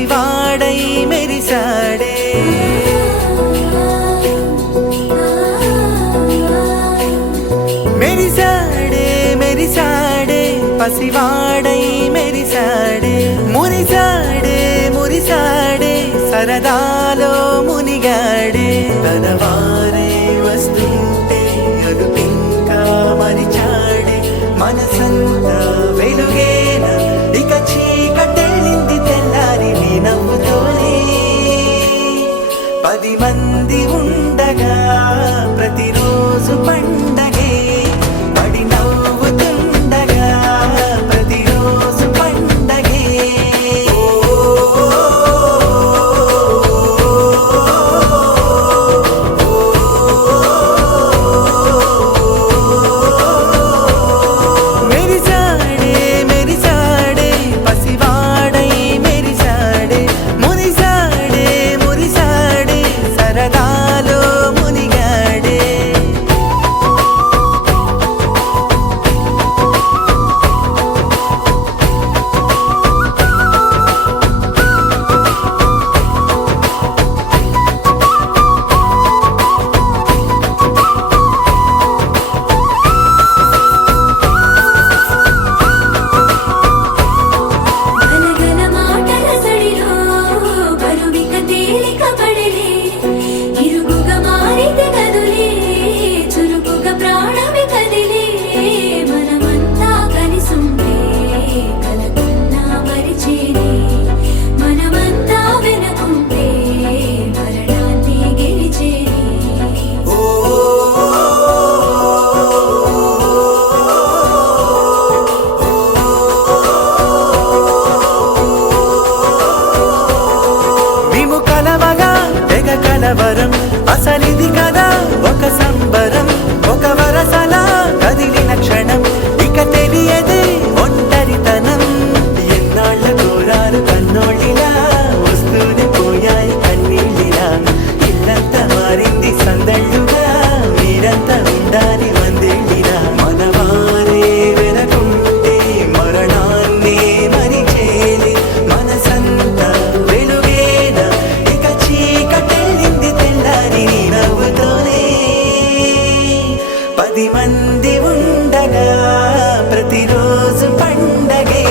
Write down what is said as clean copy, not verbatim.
పసివాడై మెరిసాడే మెరిసాడే మెరిసాడే పసివాడై మెరిసాడే మురిసాడే మురిసాడే సరదాలో మునిగాడే తన వారే వస్తుంటే అరుపింకా మరిచాడే మనసంతా వెలుగేన ఇక చీకటెళ్ళింది తెల్లారి నీ నవ్వుతోనే 10 మంది ఉండగా ప్రతిరోజు పండగే పడి నవ్వుతుండగా ప్రతిరోజు పండగే మెరిసాడే మెరిసాడే పసివాడై మెరిసాడే మురిసాడే మురిసాడే సరదాలో మునిగాడే గలగల మాటల సడిలో బరువిక తేలిక పడలే ఇరుకుగా మారితే కదులే చురుకుగా ప్రాణమి కదిలే మనమంతా కలిసుంటే కలకున్నా మరిచేనే మనమంతా వెనకుంటే మరణాన్ని గెలిచేనే మేము కలవగా తెగ కలవరం అసలిది కదా ఒక సంబరం ఒక వరసలా కదిలిన క్షణం ఇక తెలియదే ఒంటరితనం ఎన్నాళ్ళ కోరాలు కన్నోళ్ళిలా వస్తూనే పోయాయి కన్నీళ్ళిలా ఇల్లంతా మారింది సందళ్ళుగా మీరంతా ఉండాలి వందేళ్ళిలా మనవారే వెనకుంటే మరణాన్నే మరిచేది మనసంతా వెలుగేన ఇక చీకటెళ్ళింది తెల్లారి నీ నవ్వుతోనే 10 మంది ఉండగా ప్రతిరోజు పండగే